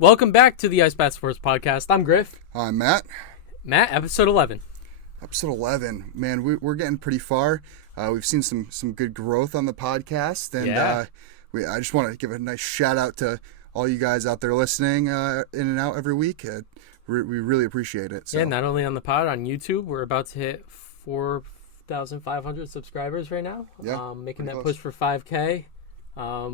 Welcome back to the Ice Bat Sports Podcast. I'm Griff. I'm Matt. Matt, episode 11. Episode 11. Man, we're getting pretty far. We've seen some good growth on the podcast, and I just want to give a nice shout out to all you guys out there listening in and out every week. We really appreciate it. So. Yeah, not only on the pod, on YouTube. We're about to hit 4,500 subscribers right now. Yeah, making that close. push for 5K.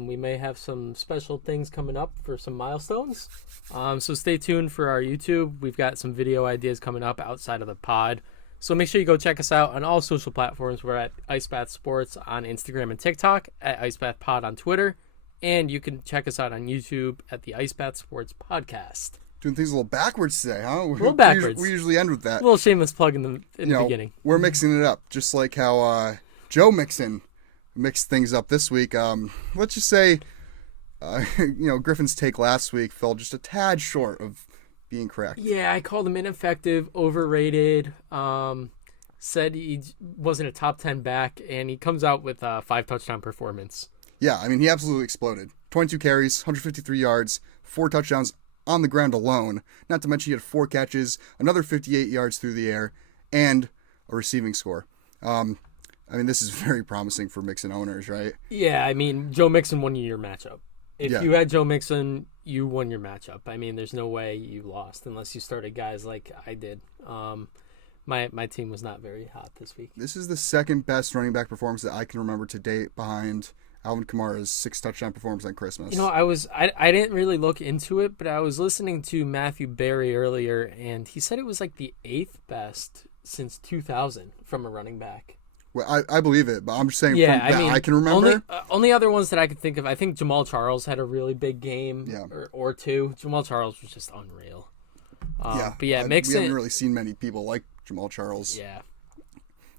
We may have some special things coming up for some milestones. So stay tuned for our YouTube. We've got some video ideas coming up outside of the pod. So make sure you go check us out on all social platforms. We're at Ice Bat Sports on Instagram and TikTok, at Ice Bat Pod on Twitter, and you can check us out on YouTube at the Ice Bat Sports Podcast. Doing things a little backwards today, huh? A little backwards. We usually end with that. A little shameless plug in the beginning. We're mixing it up, just like how Joe mixed things up this week. Let's just say, Griffin's take last week fell just a tad short of being correct. Yeah, I called him ineffective, overrated, said he wasn't a top 10 back, and he comes out with a 5-touchdown performance. Yeah, I mean, he absolutely exploded. 22 carries, 153 yards, 4 touchdowns on the ground alone. Not to mention he had 4 catches, another 58 yards through the air, and a receiving score. I mean, this is very promising for Mixon owners, right? Yeah, I mean, Joe Mixon won your matchup. If you had Joe Mixon, you won your matchup. I mean, there's no way you lost unless you started guys like I did. My team was not very hot this week. This is the second best running back performance that I can remember to date, behind Alvin Kamara's 6-touchdown performance on Christmas. You know, I didn't really look into it, but I was listening to Matthew Berry earlier, and he said it was like the 8th best since 2000 from a running back. Well, I believe it, but I'm just saying I can remember. Only other ones that I could think of, I think Jamal Charles had a really big game or two. Jamal Charles was just unreal. But Mixon. We haven't really seen many people like Jamal Charles. Yeah.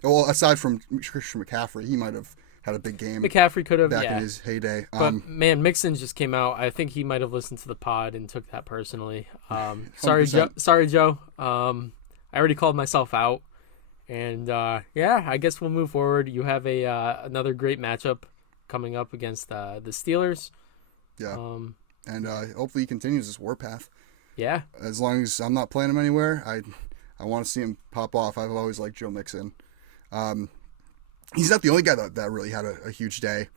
Well, aside from Christian McCaffrey, he might have had a big game. McCaffrey could have, back in his heyday. But man, Mixon just came out. I think he might have listened to the pod and took that personally. Sorry, Joe. I already called myself out. And, I guess we'll move forward. You have another great matchup coming up against the Steelers. Yeah. And hopefully he continues this warpath. Yeah. As long as I'm not playing him anywhere, I want to see him pop off. I've always liked Joe Mixon. He's not the only guy that really had a huge day.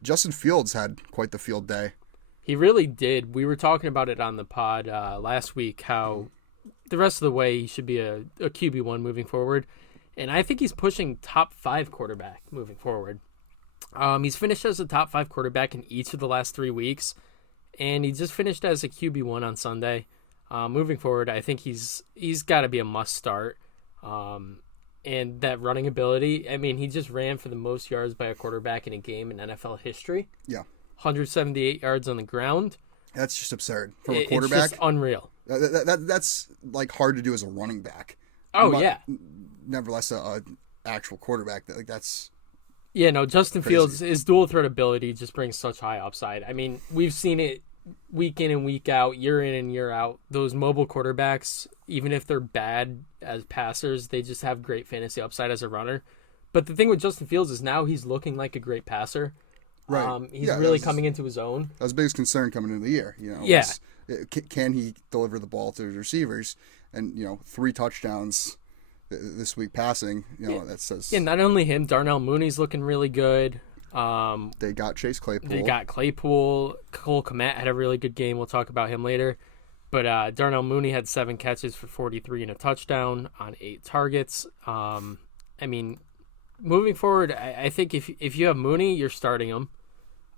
Justin Fields had quite the field day. He really did. We were talking about it on the pod last week, how the rest of the way he should be a QB1 moving forward. And I think he's pushing top 5 quarterback moving forward. He's finished as a top 5 quarterback in each of the last 3 weeks. And he just finished as a QB1 on Sunday. Moving forward, I think he's got to be a must start. And that running ability, I mean, he just ran for the most yards by a quarterback in a game in NFL history. Yeah. 178 yards on the ground. That's just absurd. From a quarterback? It's just unreal. That's like hard to do as a running back. Oh, yeah. Nevertheless, a actual quarterback. That's Yeah, no, Justin crazy. Fields, his dual threat ability just brings such high upside. I mean, we've seen it week in and week out, year in and year out. Those mobile quarterbacks, even if they're bad as passers, they just have great fantasy upside as a runner. But the thing with Justin Fields is now he's looking like a great passer. Right. He's really coming into his own. That was the biggest concern coming into the year. Yeah. Can he deliver the ball to his receivers? And 3 touchdowns this week passing. That says. Yeah, not only him, Darnell Mooney's looking really good. They got Chase Claypool. Cole Kmet had a really good game. We'll talk about him later. But Darnell Mooney had 7 catches for 43 and a touchdown on 8 targets. I mean, moving forward, I think if you have Mooney, you're starting him.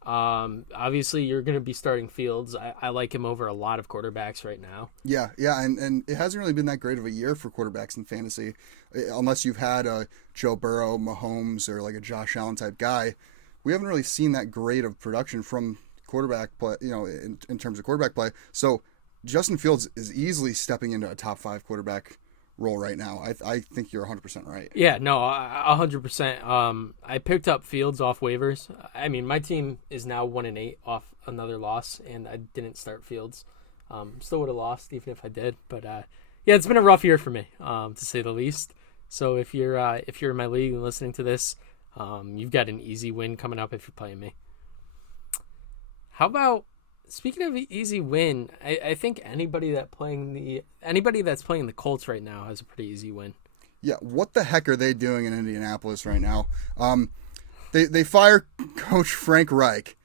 Obviously, you're going to be starting Fields. I like him over a lot of quarterbacks right now. Yeah, and it hasn't really been that great of a year for quarterbacks in fantasy, unless you've had a Joe Burrow, Mahomes, or like a Josh Allen type guy. We haven't really seen that great of production from quarterback play, in terms of quarterback play. So Justin Fields is easily stepping into a top 5 quarterback role right now. I think you're 100% right. Yeah, no, 100%. I picked up Fields off waivers. I mean, my team is now 1-8 off another loss, and I didn't start Fields. Still would have lost even if I did, but it's been a rough year for me, to say the least. So if you're in my league and listening to this, you've got an easy win coming up if you're playing me. How about Speaking of easy win, I think anybody that's playing the Colts right now has a pretty easy win. Yeah, what the heck are they doing in Indianapolis right now? They fire Coach Frank Reich,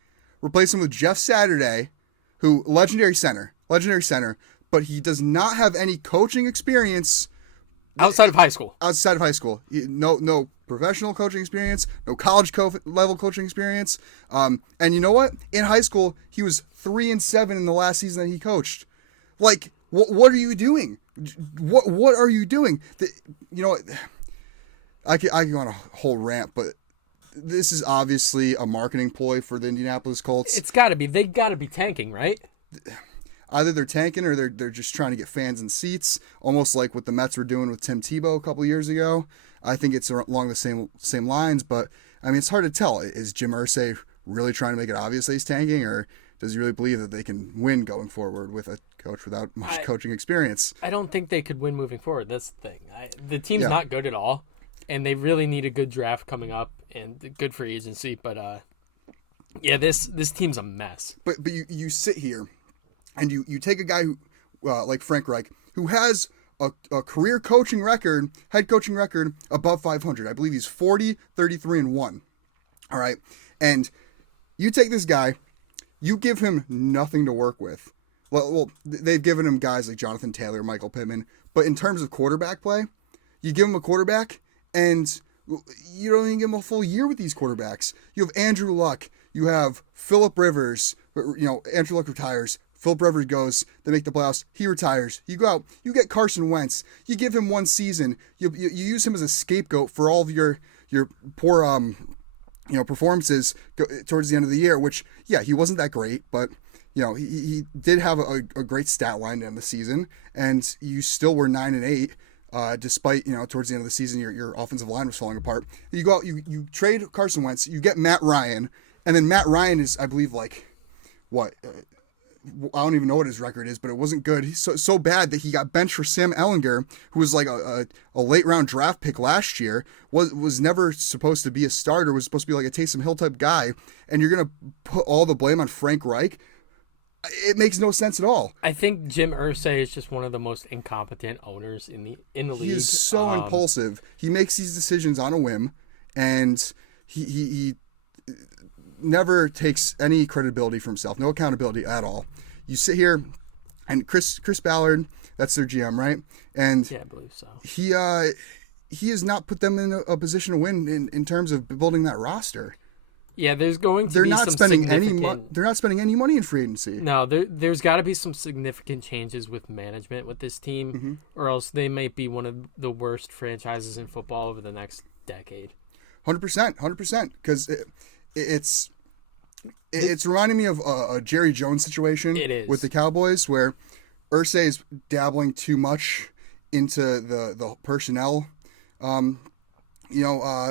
replace him with Jeff Saturday, who legendary center, but he does not have any coaching experience outside of high school. No professional coaching experience, no college level coaching experience. And you know what? In high school, he was 3-7 in the last season that he coached. Like, what are you doing? What are you doing? I can go on a whole rant, but this is obviously a marketing ploy for the Indianapolis Colts. It's got to be. They got to be tanking, right? Either they're tanking or they're just trying to get fans in seats, almost like what the Mets were doing with Tim Tebow a couple years ago. I think it's along the same lines, but I mean, it's hard to tell. Is Jim Irsay really trying to make it obvious that he's tanking, or does he really believe that they can win going forward with a coach without much coaching experience? I don't think they could win moving forward. That's the thing. The team's not good at all, and they really need a good draft coming up and good free agency. But this team's a mess. But you sit here and you take a guy who like Frank Reich, who has a career coaching record, head coaching record above 500. I believe he's 40, 33-1. All right. And you take this guy, you give him nothing to work with. Well, they've given him guys like Jonathan Taylor, Michael Pittman, but in terms of quarterback play, you give him a quarterback and you don't even give him a full year with these quarterbacks. You have Andrew Luck, you have Phillip Rivers, Andrew Luck retires, Phillip Rivers goes, they make the playoffs, he retires. You go out, you get Carson Wentz, you give him one season, you use him as a scapegoat for all of your poor performances towards the end of the year, which, yeah, he wasn't that great, but he did have a great stat line in the season, and you still were 9-8, despite, towards the end of the season, your offensive line was falling apart. You go out, you trade Carson Wentz, you get Matt Ryan, and then Matt Ryan is, I believe, I don't even know what his record is, but it wasn't good. He's so bad that he got benched for Sam Ehlinger, who was like a late round draft pick last year, was never supposed to be a starter, was supposed to be like a Taysom Hill type guy, and you're going to put all the blame on Frank Reich? It makes no sense at all. I think Jim Irsay is just one of the most incompetent owners in the league. He is so impulsive. He makes these decisions on a whim, and he never takes any credibility for himself, no accountability at all. You sit here, and Chris Ballard, that's their GM, right? And yeah, I believe so. He has not put them in a position to win in terms of building that roster. Yeah, there's going to they're be not some spending significant... They're not spending any money in free agency. No, there's got to be some significant changes with management with this team, or else they might be one of the worst franchises in football over the next decade. 100%, because it's reminding me of a Jerry Jones situation with the Cowboys, where Irsay is dabbling too much into the personnel,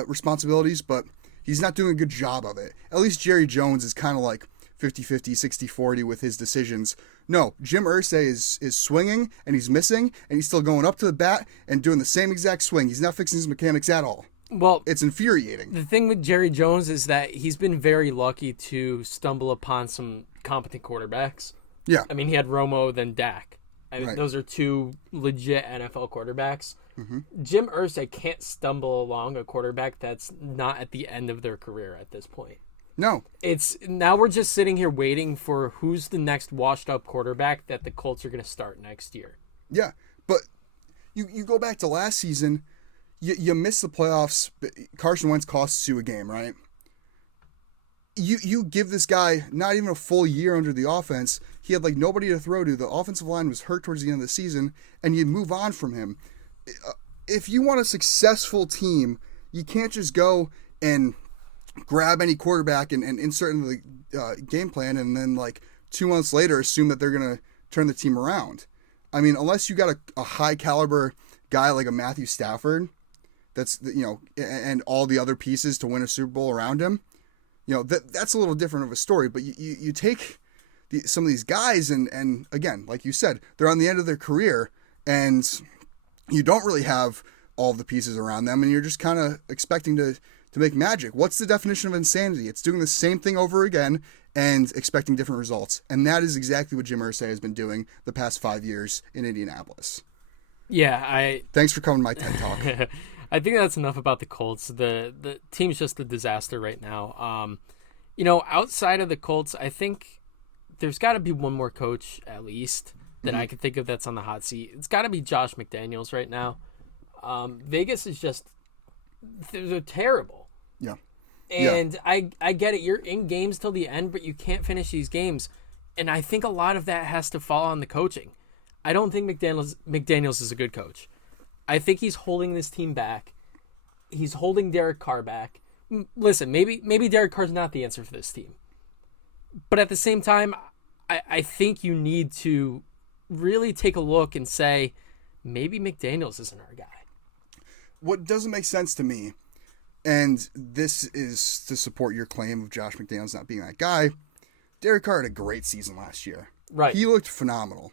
responsibilities, but he's not doing a good job of it. At least Jerry Jones is kind of like 50-50, 60-40 with his decisions. No, Jim Irsay is swinging, and he's missing, and he's still going up to the bat and doing the same exact swing. He's not fixing his mechanics at all. Well, it's infuriating. The thing with Jerry Jones is that he's been very lucky to stumble upon some competent quarterbacks. Yeah. I mean, he had Romo, then Dak. Right. Those are two legit NFL quarterbacks. Mm-hmm. Jim Irsay can't stumble along a quarterback that's not at the end of their career at this point. No. Now we're just sitting here waiting for who's the next washed-up quarterback that the Colts are going to start next year. Yeah, but you go back to last season, you miss the playoffs. Carson Wentz costs you a game, right? You give this guy not even a full year under the offense. He had nobody to throw to. The offensive line was hurt towards the end of the season, and you move on from him. If you want a successful team, you can't just go and grab any quarterback and insert into the game plan, and then 2 months later assume that they're going to turn the team around. I mean, unless you got a high caliber guy like a Matthew Stafford, that's and all the other pieces to win a Super Bowl around him, that's a little different of a story. But you take some of these guys and again, like you said, they're on the end of their career, and you don't really have all the pieces around them, and you're just kind of expecting to to make magic. What's the definition of insanity? It's doing the same thing over again and expecting different results. And that is exactly what Jim Irsay has been doing the past 5 years in Indianapolis. Yeah, Thanks for coming to my TED Talk. I think that's enough about the Colts. The team's just a disaster right now. Outside of the Colts, I think there's got to be one more coach at least that I can think of that's on the hot seat. It's got to be Josh McDaniels right now. Vegas is just they're terrible. Yeah. And I get it. You're in games till the end, but you can't finish these games. And I think a lot of that has to fall on the coaching. I don't think McDaniels is a good coach. I think he's holding this team back. He's holding Derek Carr back. Listen, maybe Derek Carr's not the answer for this team. But at the same time, I think you need to really take a look and say, maybe McDaniels isn't our guy. What doesn't make sense to me, and this is to support your claim of Josh McDaniels not being that guy, Derek Carr had a great season last year. Right. He looked phenomenal.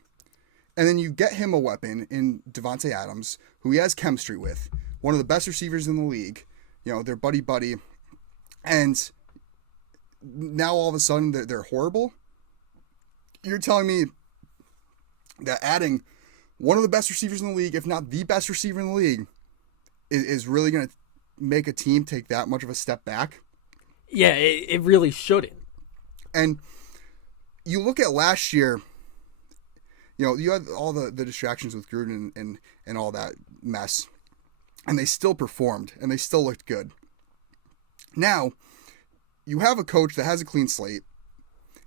And then you get him a weapon in Davante Adams, who he has chemistry with, one of the best receivers in the league. They're buddy-buddy. And now all of a sudden they're horrible? You're telling me that adding one of the best receivers in the league, if not the best receiver in the league, is really going to make a team take that much of a step back? Yeah, it really shouldn't. And you look at last year, you had all the distractions with Gruden and all that mess, and they still performed, and they still looked good. Now, you have a coach that has a clean slate,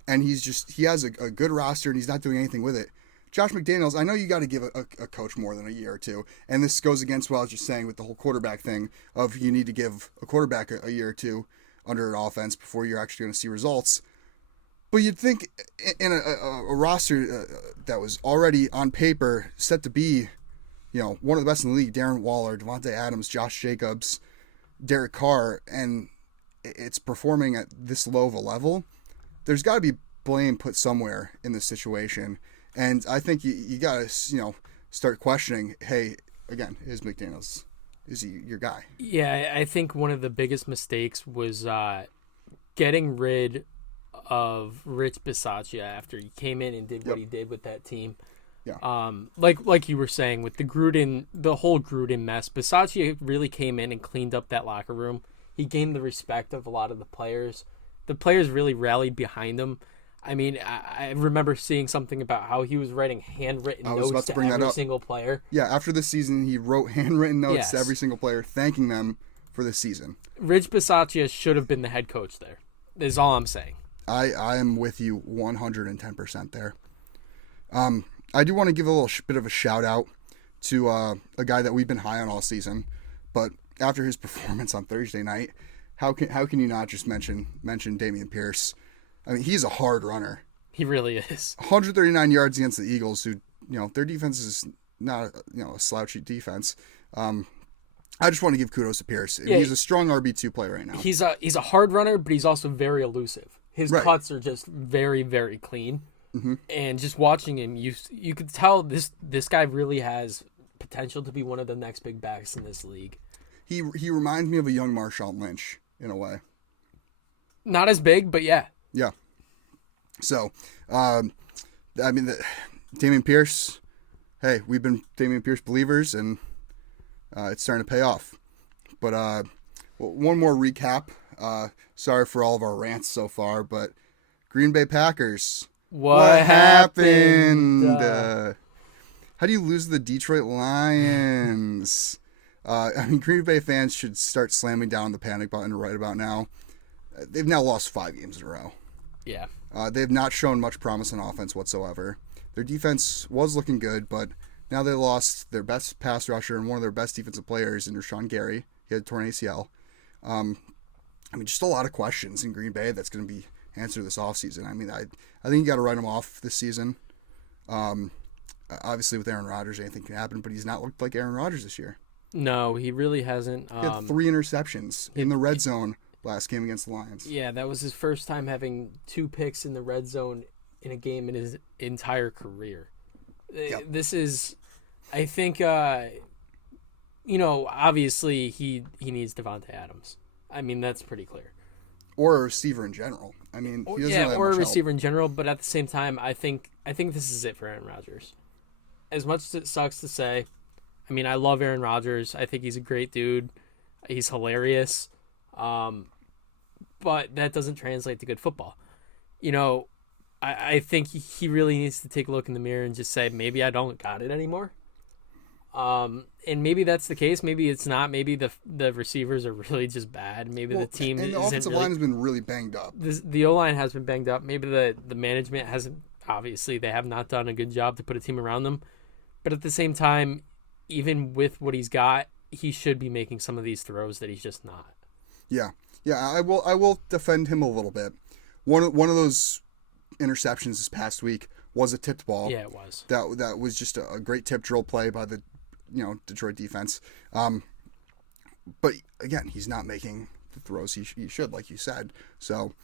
and he has a good roster, and he's not doing anything with it. Josh McDaniels, I know you got to give a coach more than a year or two, and this goes against what I was just saying with the whole quarterback thing of you need to give a quarterback a year or two under an offense before you're actually going to see results. But you'd think in a roster that was already on paper set to be, one of the best in the league, Darren Waller, Davante Adams, Josh Jacobs, Derek Carr, and it's performing at this low of a level, there's got to be blame put somewhere in this situation. And I think you got to, start questioning, hey, again, is McDaniels, is he your guy? Yeah, I think one of the biggest mistakes was getting rid of Rich Bisaccia after he came in and did what he did with that team. Yeah. Like you were saying with the whole Gruden mess, Bisaccia really came in and cleaned up that locker room. He gained the respect of a lot of the players. The players really rallied behind him. I mean, I remember seeing something about how he was writing handwritten notes to every single player. Yeah, after this season, he wrote handwritten notes to every single player, thanking them for this season. Rich Bisaccia should have been the head coach there, is all I'm saying. I am with you 110% there. I do want to give a little bit of a shout out to a guy that we've been high on all season, but after his performance on Thursday night, how can you not just mention Dameon Pierce? I mean, he's a hard runner. He really is. 139 yards against the Eagles, who their defense is not a slouchy defense. I just want to give kudos to Pierce. Yeah, he's a strong RB2 player right now. He's a hard runner, but he's also very elusive. His cuts are just very, very clean. Mm-hmm. And just watching him, you could tell this guy really has potential to be one of the next big backs in this league. He reminds me of a young Marshawn Lynch in a way. Not as big, but yeah. Yeah. So, Dameon Pierce, hey, we've been Dameon Pierce believers, and it's starting to pay off. But one more recap. Sorry for all of our rants so far, but Green Bay Packers. What happened? How do you lose the Detroit Lions? Green Bay fans should start slamming down the panic button right about now. They've now lost 5 games in a row. Yeah. They've not shown much promise on offense whatsoever. Their defense was looking good, but now they lost their best pass rusher and one of their best defensive players in Rashawn Gary. He had torn ACL. Just a lot of questions in Green Bay that's going to be answered this offseason. I think you got to write him off this season. Obviously, with Aaron Rodgers, anything can happen, but he's not looked like Aaron Rodgers this year. No, he really hasn't. He had 3 interceptions in the red zone last game against the Lions. Yeah, that was his first time having 2 picks in the red zone in a game in his entire career. Yep. This is, I think, obviously he needs Davante Adams. I mean, that's pretty clear. Or a receiver in general. I mean, he doesn't really have or a much receiver help. in general. But at the same time, I think this is it for Aaron Rodgers. As much as it sucks to say, I mean, I love Aaron Rodgers. I think he's a great dude. He's hilarious. But that doesn't translate to good football. You know, I think he really needs to take a look in the mirror and just say, maybe I don't got it anymore. And maybe that's the case. Maybe it's not. Maybe the receivers are really just bad. Maybe the team and the isn't offensive line has been really banged up. The O-line has been banged up. Maybe the management hasn't. Obviously, they have not done a good job to put a team around them. But at the same time, even with what he's got, he should be making some of these throws that he's just not. Yeah. I will defend him a little bit. One of those interceptions this past week was a tipped ball. Yeah, it was. That was just a great tip drill play by the Detroit defense. But again, he's not making the throws he should, like you said. So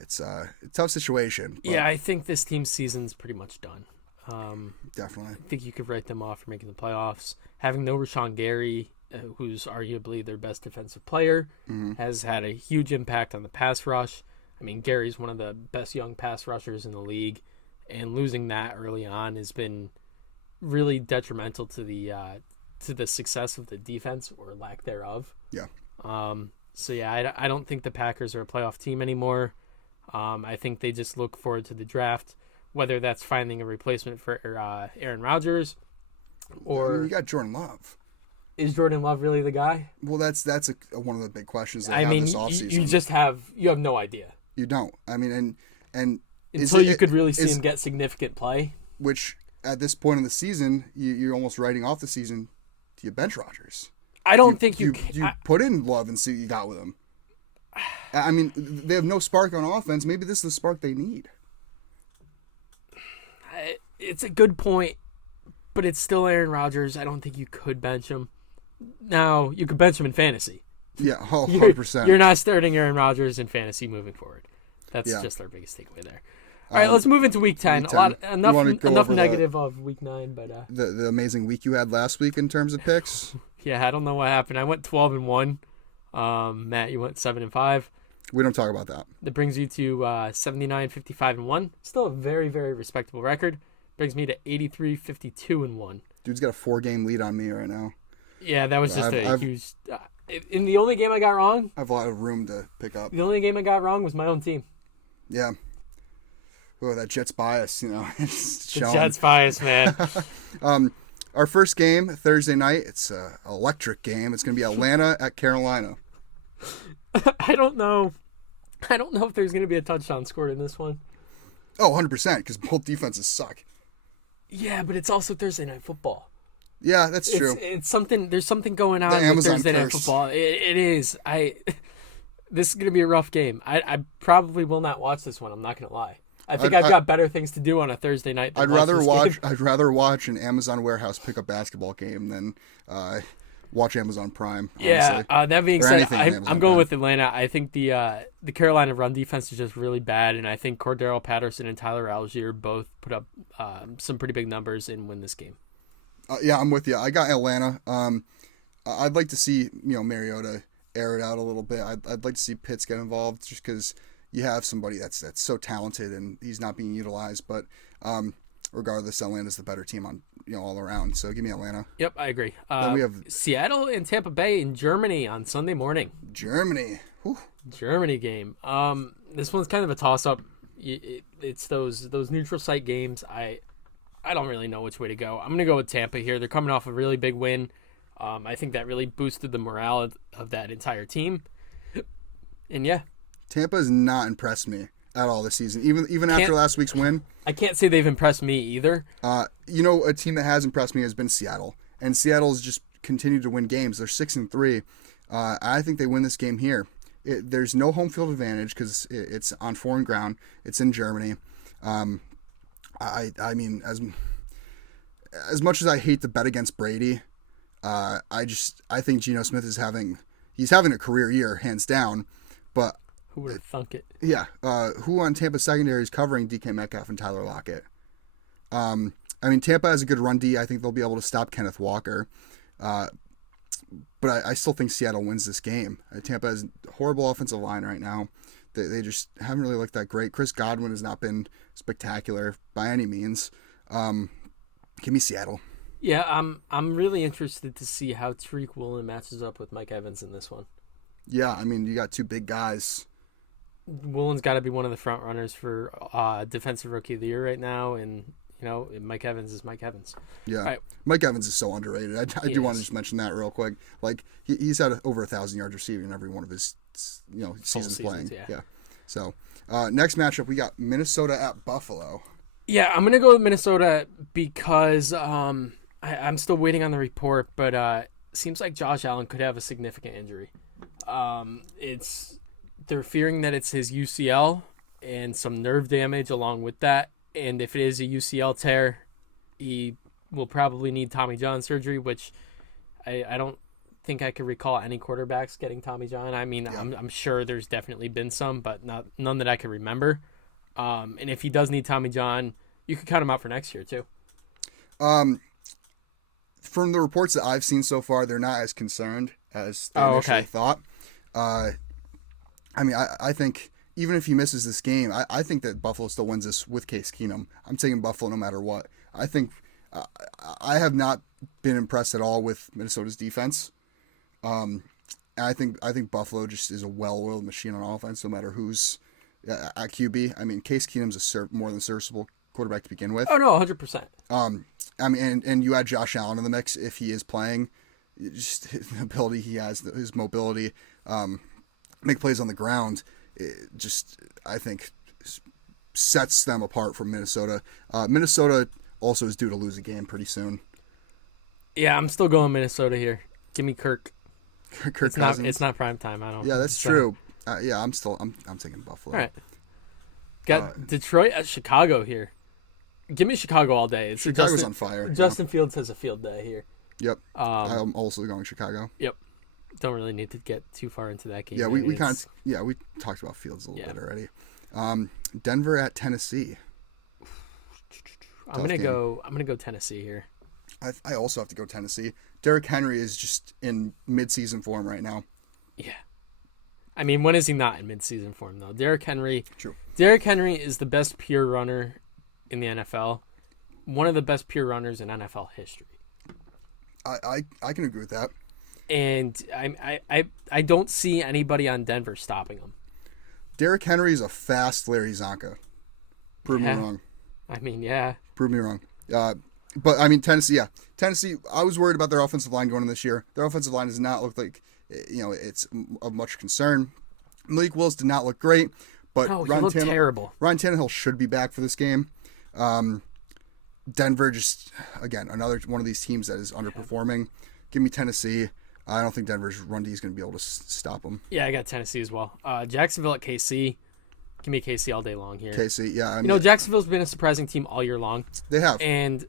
it's a tough situation. But yeah, I think this team's season's pretty much done. Definitely. I think you could write them off for making the playoffs. Having no Rashawn Gary, who's arguably their best defensive player, has had a huge impact on the pass rush. I mean, Gary's one of the best young pass rushers in the league, and losing that early on has been really detrimental to the success of the defense or lack thereof. Yeah. So yeah, I don't think the Packers are a playoff team anymore. I think they just look forward to the draft, whether that's finding a replacement for Aaron Rodgers or I mean, you got Jordan Love. Is Jordan Love really the guy? Well, that's one of the big questions they have this offseason. You have no idea. You don't. I mean, and until you could really see him get significant play. Which at this point in the season, you're almost writing off the season. Do you bench Rodgers? I don't think you put in Love and see what you got with him. I mean, they have no spark on offense. Maybe this is the spark they need. It's a good point, but it's still Aaron Rodgers. I don't think you could bench him. Now, you could bench him in fantasy. Yeah, 100%. You're not starting Aaron Rodgers in fantasy moving forward. That's just our biggest takeaway there. All right, let's move into Week 10. Enough negative of Week 9, but the amazing week you had last week in terms of picks. Yeah, I don't know what happened. I went 12-1. Matt, you went 7-5. We don't talk about that. That brings you to 79-55-1. Still a very, very respectable record. Brings me to 83-52-1. Dude's got a 4-game lead on me right now. Yeah, that was just a huge. In the only game I got wrong, I have a lot of room to pick up. The only game I got wrong was my own team. Yeah. Oh, that Jets bias, it's showing. The Jets bias, man. Our first game Thursday night. It's an electric game. It's going to be Atlanta at Carolina. I don't know if there's going to be a touchdown scored in this one. Oh, 100%, because both defenses suck. Yeah, but it's also Thursday Night Football. Yeah, that's true. It's something. There's something going on with Thursday Night Football. It is. This is going to be a rough game. I probably will not watch this one. I'm not going to lie. I think I've got better things to do on a Thursday night than I'd rather watch an Amazon warehouse pickup basketball game than watch Amazon Prime. Honestly. Yeah. That being said, I'm going with Atlanta. I think the Carolina run defense is just really bad, and I think Cordero Patterson and Tyler Algier both put up some pretty big numbers and win this game. Yeah, I'm with you. I got Atlanta. I'd like to see Mariota air it out a little bit. I'd like to see Pitts get involved just because you have somebody that's so talented and he's not being utilized. But regardless, Atlanta's the better team on all around. So give me Atlanta. Yep, I agree. Then we have Seattle and Tampa Bay in Germany on Sunday morning. Germany. Whew. Germany game. This one's kind of a toss-up. It's those neutral site games. I don't really know which way to go. I'm going to go with Tampa here. They're coming off a really big win. I think that really boosted the morale of that entire team. And yeah. Tampa has not impressed me at all this season, even after last week's win. I can't say they've impressed me either. A team that has impressed me has been Seattle. And Seattle's just continued to win games. They're 6-3. I think they win this game here. There's no home field advantage because it's on foreign ground. It's in Germany. I mean, as much as I hate to bet against Brady, I think Geno Smith is having a career year, hands down. But who would have thunk it? Yeah. Who on Tampa secondary is covering DK Metcalf and Tyler Lockett? I mean, Tampa has a good run D. I think they'll be able to stop Kenneth Walker. But but I still think Seattle wins this game. Tampa has a horrible offensive line right now. They just haven't really looked that great. Chris Godwin has not been spectacular by any means. Give me Seattle. Yeah, I'm really interested to see how Tariq Woolen matches up with Mike Evans in this one. Yeah, I mean, you got two big guys. Woolen's got to be one of the front runners for Defensive Rookie of the Year right now, and Mike Evans is Mike Evans. Yeah, right. Mike Evans is so underrated. I do want to just mention that real quick. Like he's had over 1,000 yards receiving in every one of his seasons playing. Yeah. So next matchup we got Minnesota at Buffalo. Yeah, I'm gonna go with Minnesota because I'm still waiting on the report, but seems like Josh Allen could have a significant injury. They're fearing that it's his UCL and some nerve damage along with that. And if it is a UCL tear, he will probably need Tommy John surgery, which I don't think I can recall any quarterbacks getting Tommy John. I mean, yeah. I'm sure there's definitely been some, but none that I can remember. And if he does need Tommy John, you could count him out for next year too. From the reports that I've seen so far, they're not as concerned as they initially thought. I mean, I think even if he misses this game, I think that Buffalo still wins this with Case Keenum. I'm taking Buffalo no matter what. I think I have not been impressed at all with Minnesota's defense. I think Buffalo just is a well-oiled machine on offense, no matter who's at QB. I mean, Case Keenum's a more than serviceable quarterback to begin with. Oh no, 100%. I mean, and you add Josh Allen in the mix if he is playing, just his ability he has, his mobility, make plays on the ground. I think sets them apart from Minnesota. Minnesota also is due to lose a game pretty soon. Yeah, I'm still going Minnesota here. Give me Kirk. Kirk Cousins. It's not prime time. I don't. Yeah, that's true. Yeah, I'm taking Buffalo. All right. Got Detroit at Chicago here. Give me Chicago all day. Chicago's on fire. Justin Fields has a field day here. Yep. I'm also going Chicago. Yep. Don't really need to get too far into that game. Yeah, we talked about Fields a little bit already. Denver at Tennessee. I'm gonna go Tennessee here. I also have to go Tennessee. Derrick Henry is just in mid-season form right now. Yeah. I mean, when is he not in mid-season form though? Derrick Henry. True. Derrick Henry is the best pure runner in the NFL. One of the best pure runners in NFL history. I can agree with that. And I don't see anybody on Denver stopping him. Derrick Henry is a fast Larry Zonka. Prove me wrong. I mean, yeah. Prove me wrong. But, I mean, Tennessee, yeah. Tennessee, I was worried about their offensive line going in this year. Their offensive line does not look like, it's of much concern. Malik Willis did not look great, but terrible. Ryan Tannehill should be back for this game. Denver just, again, another one of these teams that is underperforming. Give me Tennessee. I don't think Denver's run D is going to be able to stop them. Yeah, I got Tennessee as well. Jacksonville at KC. Give me KC all day long here. KC, yeah. I mean, Jacksonville's been a surprising team all year long. They have. And,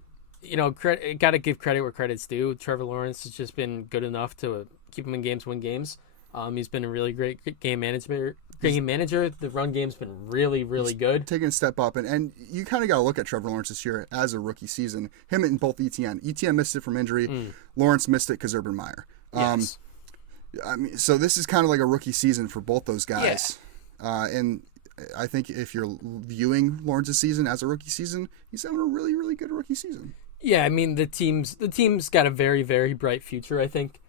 got to give credit where credit's due. Trevor Lawrence has just been good enough to keep him in games, win games. He's been a really great game manager. The run game's been really, really good. Taking a step up. And you kind of got to look at Trevor Lawrence this year as a rookie season. Him and both ETN. ETN missed it from injury. Lawrence missed it because Urban Meyer. Yes. I mean, so this is kind of like a rookie season for both those guys. Yeah. And I think if you're viewing Lawrence's season as a rookie season, he's having a really, really good rookie season. Yeah, I mean the team's got a very, very bright future, I think.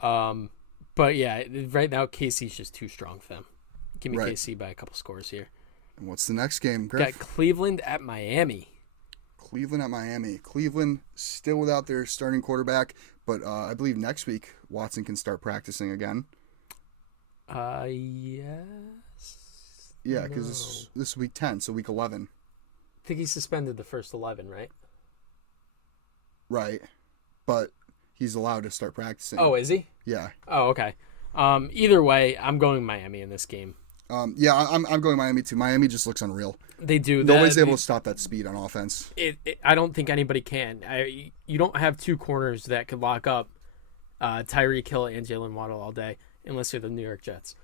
But yeah, right now KC's just too strong for them. Give me KC by a couple scores here. And what's the next game, Griff? Got Cleveland at Miami. Cleveland still without their starting quarterback, but I believe next week Watson can start practicing again. Yes. Yeah, because this is week 10, so week 11. I think he suspended the first 11, right? Right, but he's allowed to start practicing. Oh, is he? Yeah. Oh, okay. Either way, I'm going Miami in this game. Yeah, I'm going Miami too. Miami just looks unreal. They do. Nobody's able to stop that speed on offense. I don't think anybody can. You don't have two corners that could lock up Tyreek Hill and Jalen Waddle all day unless you're the New York Jets.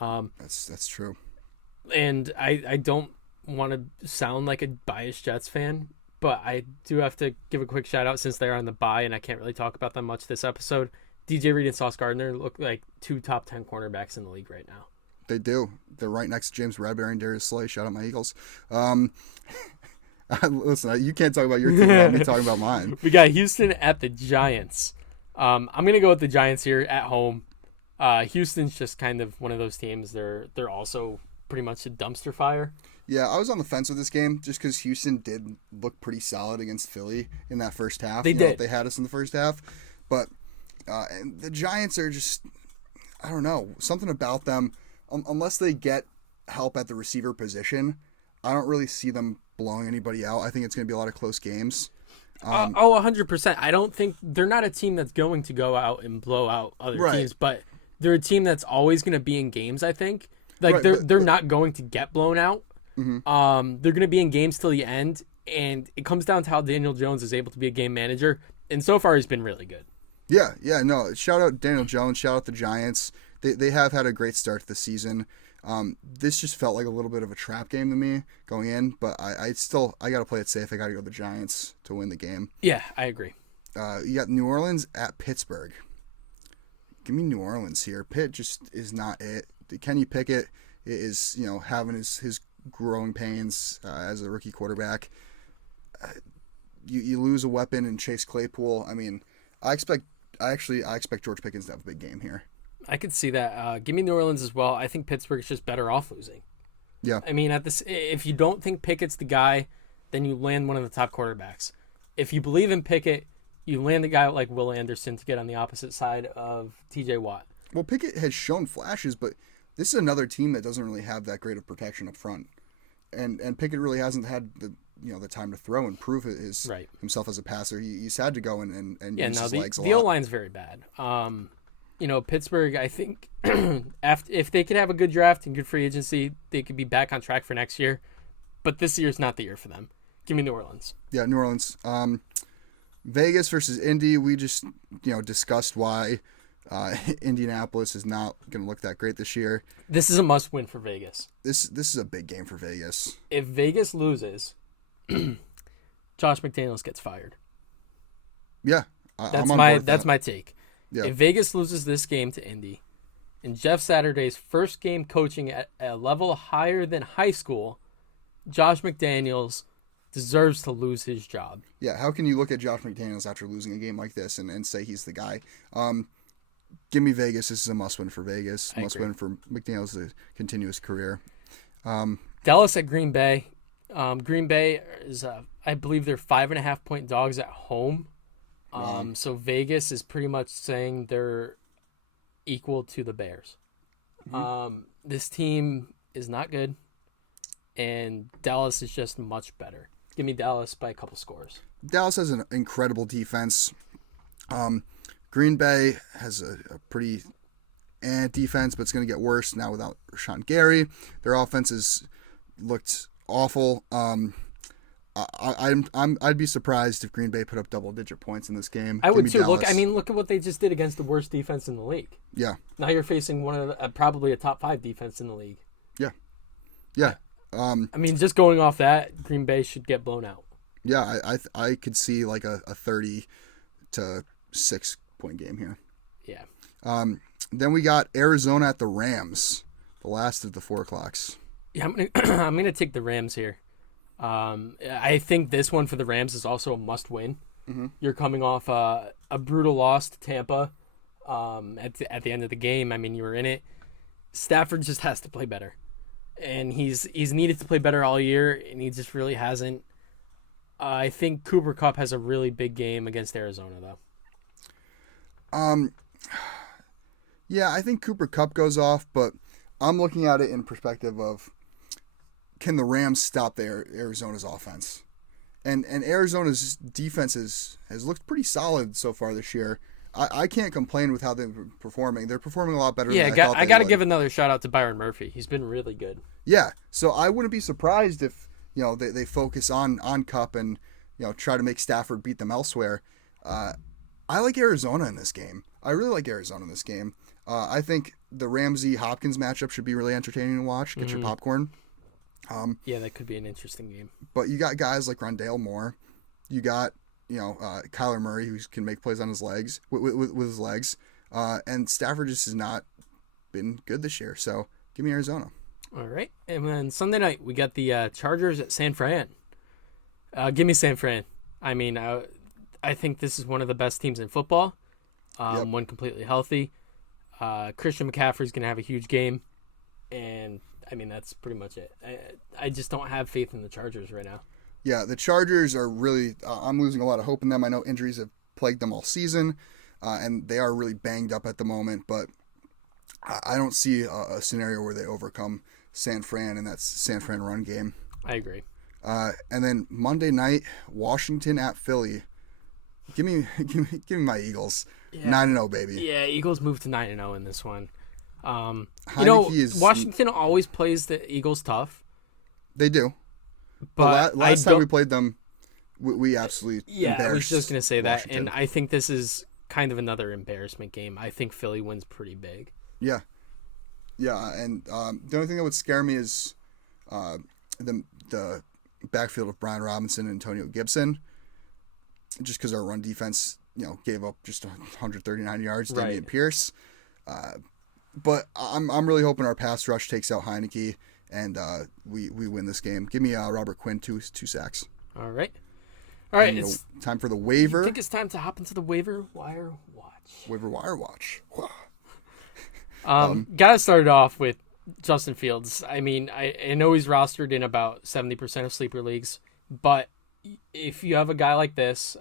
That's true. And I don't want to sound like a biased Jets fan, but I do have to give a quick shout out since they're on the bye and I can't really talk about them much this episode. DJ Reed and Sauce Gardner look like 2 top 10 cornerbacks in the league right now. They do. They're right next to James Bradbury and Darius Slay. Shout out my Eagles. Listen, you can't talk about your team without me talking about mine. We got Houston at the Giants. I'm going to go with the Giants here at home. Houston's just kind of one of those teams. They're also pretty much a dumpster fire. Yeah, I was on the fence with this game just because Houston did look pretty solid against Philly in that first half. They did. They had us in the first half. But and the Giants are just, I don't know, something about them. Unless they get help at the receiver position, I don't really see them blowing anybody out. I think it's going to be a lot of close games. 100%. I don't think they're not a team that's going to go out and blow out other teams, but they're a team that's always going to be in games, I think. Like they're not going to get blown out. Mm-hmm. They're going to be in games till the end, and it comes down to how Daniel Jones is able to be a game manager, and so far he's been really good. Yeah, no. Shout out Daniel Jones. Shout out the Giants. They have had a great start to the season. This just felt like a little bit of a trap game to me going in, but I got to play it safe. I got to go with the Giants to win the game. Yeah, I agree. You got New Orleans at Pittsburgh. Give me New Orleans here. Pitt just is not it. Kenny Pickett is, having his growing pains as a rookie quarterback. You lose a weapon in Chase Claypool. I mean, I expect George Pickens to have a big game here. I could see that. Give me New Orleans as well. I think Pittsburgh's just better off losing. Yeah. I mean, if you don't think Pickett's the guy, then you land one of the top quarterbacks. If you believe in Pickett, you land a guy like Will Anderson to get on the opposite side of T.J. Watt. Well, Pickett has shown flashes, but this is another team that doesn't really have that great of protection up front, and Pickett really hasn't had the time to throw and prove himself as a passer. He's had to go and use his legs a lot. The O-line's very bad. Pittsburgh, I think, if they could have a good draft and good free agency, they could be back on track for next year. But this year's not the year for them. Give me New Orleans. Yeah, New Orleans. Vegas versus Indy. We just discussed why Indianapolis is not going to look that great this year. This is a must-win for Vegas. This is a big game for Vegas. If Vegas loses, Josh McDaniels gets fired. Yeah, that's my take. Yeah. If Vegas loses this game to Indy, in Jeff Saturday's first game coaching at a level higher than high school, Josh McDaniels deserves to lose his job. Yeah, how can you look at Josh McDaniels after losing a game like this and say he's the guy? Give me Vegas. This is a must-win for Vegas. Must-win for McDaniels to continue his career. Dallas at Green Bay. Green Bay is, I believe, they're 5.5-point dogs at home. So Vegas is pretty much saying they're equal to the Bears. Mm-hmm. This team is not good, and Dallas is just much better. Give me Dallas by a couple scores. Dallas has an incredible defense. Green Bay has a pretty defense, but it's going to get worse now without Rashawn Gary. Their offense has looked awful. I'd be surprised if Green Bay put up double-digit points in this game. I would too. Dallas. Look at what they just did against the worst defense in the league. Yeah. Now you're facing one of probably a top 5 defense in the league. Yeah. Just going off that, Green Bay should get blown out. Yeah, I could see like a 30 to 6 point game here. Yeah. Then we got Arizona at the Rams, the last of the 4 o'clocks. Yeah, I'm gonna take the Rams here. I think this one for the Rams is also a must-win. Mm-hmm. You're coming off a brutal loss to Tampa at the end of the game. You were in it. Stafford just has to play better, and he's needed to play better all year, and he just really hasn't. I think Cooper Kupp has a really big game against Arizona, though. Yeah, I think Cooper Kupp goes off, but I'm looking at it in perspective of, can the Rams stop Arizona's offense? And Arizona's defense has looked pretty solid so far this year. I can't complain with how they're performing. They're performing a lot better than I thought they would. I got to give another shout out to Byron Murphy. He's been really good. Yeah, so I wouldn't be surprised if they focus on Kupp and try to make Stafford beat them elsewhere. I like Arizona in this game. I really like Arizona in this game. I think the Ramsey-Hopkins matchup should be really entertaining to watch. Get your popcorn. Yeah, that could be an interesting game. But you got guys like Rondale Moore. You got Kyler Murray, who can make plays on his legs with his legs. And Stafford just has not been good this year. So give me Arizona. All right. And then Sunday night, we got the Chargers at San Fran. Give me San Fran. I mean, I think this is one of the best teams in football. When completely healthy. Christian McCaffrey's going to have a huge game. And, I mean, that's pretty much it. I just don't have faith in the Chargers right now. Yeah, the Chargers are really I'm losing a lot of hope in them. I know injuries have plagued them all season, and they are really banged up at the moment. But I don't see a scenario where they overcome San Fran, and that's San Fran run game. I agree. And then Monday night, Washington at Philly. Give me my Eagles. 9-0, baby. Yeah, Eagles moved to 9-0 in this one. Washington always plays the Eagles tough. They do. But last time we played them, we absolutely embarrassed. I was just going to say that. Washington. And I think this is kind of another embarrassment game. I think Philly wins pretty big. Yeah. Yeah, and the only thing that would scare me is the backfield of Brian Robinson and Antonio Gibson, just because our run defense, gave up just 139 yards to Damian Pierce. But I'm really hoping our pass rush takes out Heineke, and we win this game. Give me Robert Quinn, two sacks. All right. It's time for the waiver. I think it's time to hop into the waiver wire watch. Waiver wire watch. Gotta start it off with Justin Fields. I mean, I know he's rostered in about 70% of sleeper leagues, but if you have a guy like this,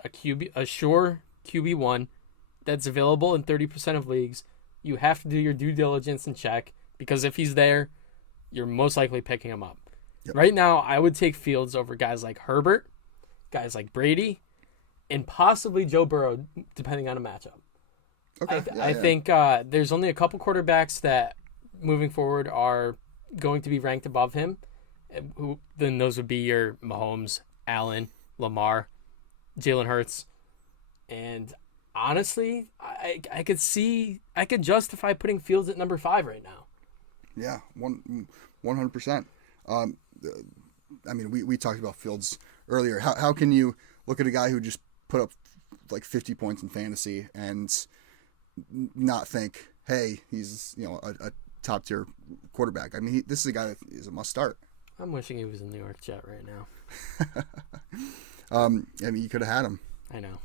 a sure QB1 that's available in 30% of leagues, you have to do your due diligence and check, because if he's there, you're most likely picking him up. Yep. Right now, I would take Fields over guys like Herbert, guys like Brady, and possibly Joe Burrow, depending on a matchup. Okay. I think there's only a couple quarterbacks that, moving forward, are going to be ranked above him. Then those would be your Mahomes, Allen, Lamar, Jalen Hurts. And honestly, I could justify putting Fields at number 5 right now. Yeah, 100%. I mean, we talked about Fields earlier. How can you look at a guy who just put up like 50 points in fantasy and not think, hey, he's a top tier quarterback? I mean, this is a guy that is a must start. I'm wishing he was a New York Jet right now. I mean, you could have had him. I know.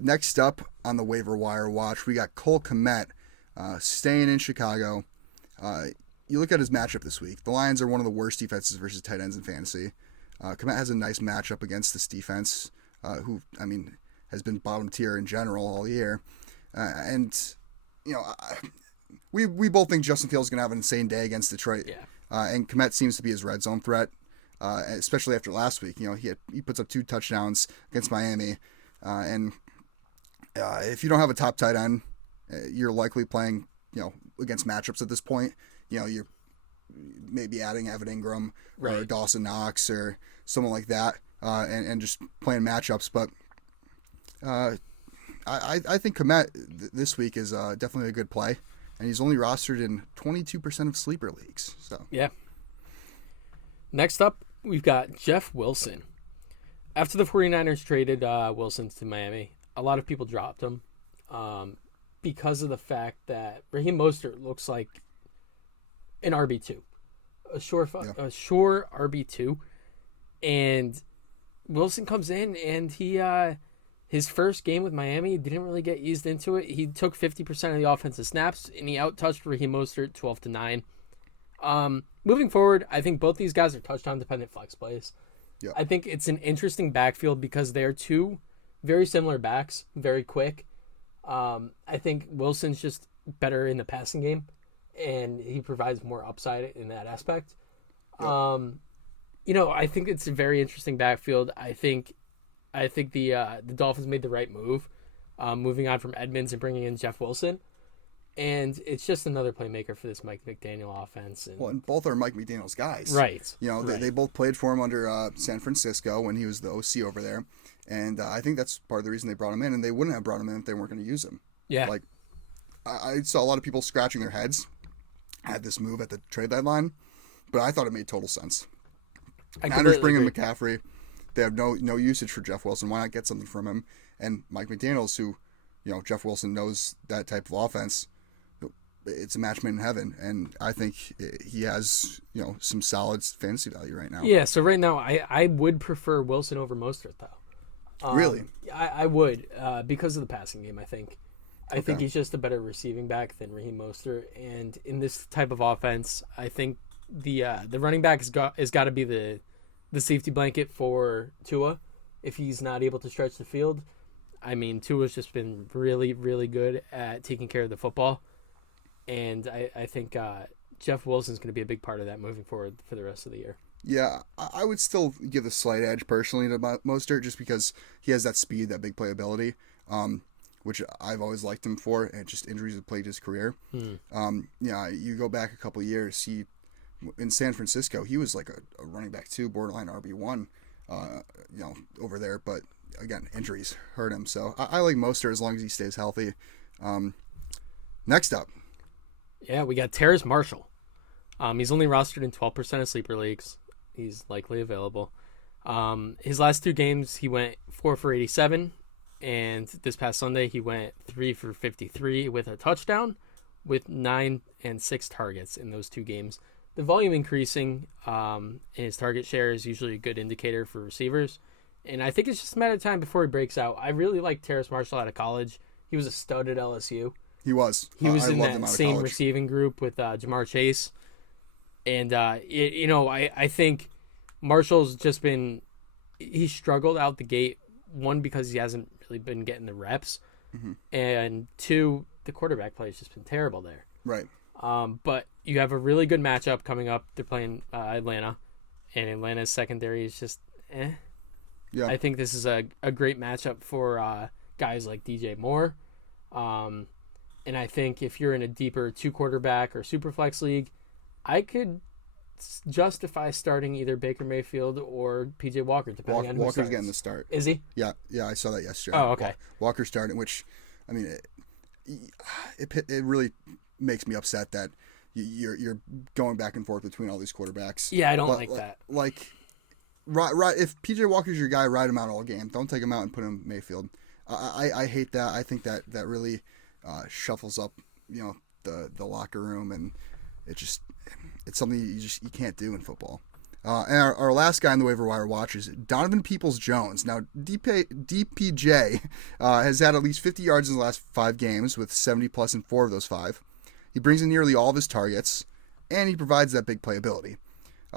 Next up on the waiver wire watch, we got Cole Kmet staying in Chicago. You look at his matchup this week. The Lions are one of the worst defenses versus tight ends in fantasy. Kmet has a nice matchup against this defense, who, I mean, has been bottom tier in general all year. We both think Justin Fields is going to have an insane day against Detroit. Yeah. And Kmet seems to be his red zone threat, especially after last week. He puts up 2 touchdowns against Miami. If you don't have a top tight end, you're likely playing, against matchups at this point. You're maybe adding Evan Ingram or Dawson Knox or someone like that, and just playing matchups. But I think Kmet this week is definitely a good play, and he's only rostered in 22% of sleeper leagues. So yeah. Next up, we've got Jeff Wilson. After the 49ers traded Wilson to Miami, a lot of people dropped him because of the fact that Raheem Mostert looks like an RB2, a sure RB2, and Wilson comes in and he his first game with Miami didn't really get eased into it. He took 50% of the offensive snaps and he outtouched Raheem Mostert 12-9. Moving forward, I think both these guys are touchdown dependent flex plays. Yeah. I think it's an interesting backfield because they're two very similar backs, very quick. I think Wilson's just better in the passing game, and he provides more upside in that aspect. Yeah. I think it's a very interesting backfield. I think the Dolphins made the right move, moving on from Edmonds and bringing in Jeff Wilson. And it's just another playmaker for this Mike McDaniel offense. And both are Mike McDaniel's guys. Right. They both played for him under San Francisco when he was the OC over there. And I think that's part of the reason they brought him in. And they wouldn't have brought him in if they weren't going to use him. Yeah. Like, I saw a lot of people scratching their heads at this move at the trade deadline, but I thought it made total sense. Niners bring in McCaffrey. They have no usage for Jeff Wilson. Why not get something from him? And Mike McDaniels, who Jeff Wilson knows that type of offense, it's a match made in heaven, and I think he has some solid fantasy value right now. Yeah, so right now I would prefer Wilson over Mostert though. Really? I would because of the passing game. I think he's just a better receiving back than Raheem Mostert, and in this type of offense, I think the running back has got to be the safety blanket for Tua if he's not able to stretch the field. I mean, Tua's just been really, really good at taking care of the football. And I think Jeff Wilson's going to be a big part of that moving forward for the rest of the year. Yeah, I would still give a slight edge personally to Mostert just because he has that speed, that big playability, which I've always liked him for, and just injuries have plagued his career. You go back a couple of years, in San Francisco, he was like a running back 2, borderline RB1, over there. But again, injuries hurt him. So I like Mostert as long as he stays healthy. Next up. Yeah, we got Terrace Marshall. He's only rostered in 12% of sleeper leagues. He's likely available. His last 2 games, he went 4 for 87, and this past Sunday, he went 3 for 53 with a touchdown, with 9 and 6 targets in those 2 games. The volume increasing, and his target share is usually a good indicator for receivers, and I think it's just a matter of time before he breaks out. I really like Terrace Marshall out of college. He was a stud at LSU. He was. He was in loved that same receiving group with Jamar Chase. And, I think Marshall's just been – he struggled out the gate, 1, because he hasn't really been getting the reps, and 2, the quarterback play has just been terrible there. Right. But you have a really good matchup coming up. They're playing Atlanta, and Atlanta's secondary is just Yeah. I think this is a great matchup for guys like DJ Moore. And I think if you're in a deeper 2-quarterback or Superflex league, I could justify starting either Baker Mayfield or PJ Walker, depending on who Walker's starts. getting the start. Is he? Yeah, I saw that yesterday. Oh, okay. Walker starting, which, I mean, it really makes me upset that you're going back and forth between all these quarterbacks. Yeah, I don't like that. Like, right, if PJ Walker's your guy, ride him out all game. Don't take him out and put him in Mayfield. I hate that. I think that really shuffles up, the locker room, and it's something you can't do in football. And our last guy on the waiver wire watch is Donovan Peoples-Jones. Now, DPJ has had at least 50 yards in the last 5 games, with 70+ in 4 of those 5. He brings in nearly all of his targets, and he provides that big playability.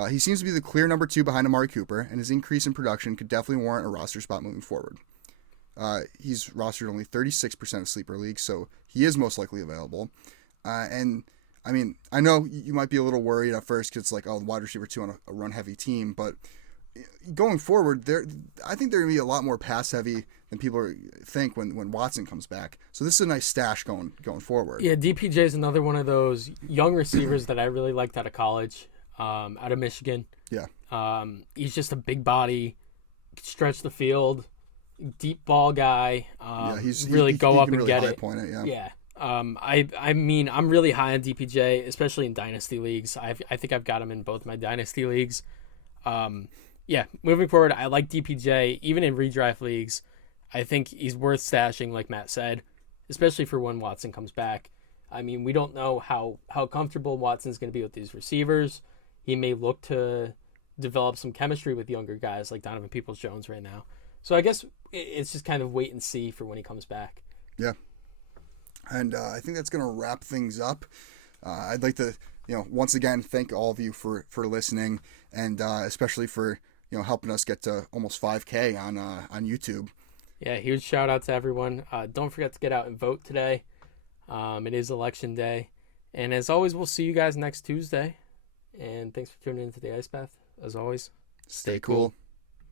He seems to be the clear number 2 behind Amari Cooper, and his increase in production could definitely warrant a roster spot moving forward. He's rostered only 36% of sleeper leagues, so he is most likely available. And I mean, I know you might be a little worried at first because it's like, the wide receiver 2 on a run-heavy team, but going forward, I think they're going to be a lot more pass-heavy than people think when Watson comes back. So this is a nice stash going forward. Yeah, DPJ is another one of those young receivers that I really liked out of college, out of Michigan. Yeah. He's just a big body, stretch the field, deep ball guy. He go up and really get it. Point it. Yeah. Yeah. I mean, I'm really high on DPJ, especially in dynasty leagues. I think I've got him in both my dynasty leagues. Moving forward, I like DPJ even in redraft leagues. I think he's worth stashing, like Matt said, especially for when Watson comes back. I mean, we don't know how comfortable Watson's going to be with these receivers. He may look to develop some chemistry with younger guys like Donovan Peoples-Jones right now. So I guess it's just kind of wait and see for when he comes back. Yeah. And I think that's going to wrap things up. I'd like to, once again, thank all of you for listening, and especially for, helping us get to almost 5K on YouTube. Yeah, huge shout out to everyone. Don't forget to get out and vote today. It is election day. And as always, we'll see you guys next Tuesday. And thanks for tuning into the Ice Bath. As always, stay cool.